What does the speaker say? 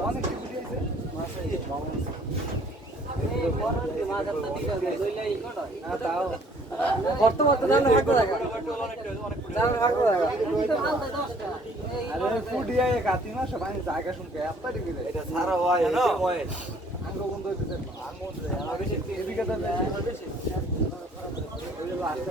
অনেক কিছু দিয়েছে তাও করতে করতে জানো ভাগ করে জানো ভাগ করে আরে ফুড ইয়ে কাটি না সবাই জায়গা শুনকে আপনি দিলে এটা সারা হয় না হয় আঙ্গ বন্ধ হইতে আঙ্গ বন্ধ এদিকে তো বেশি ওই লাস্টে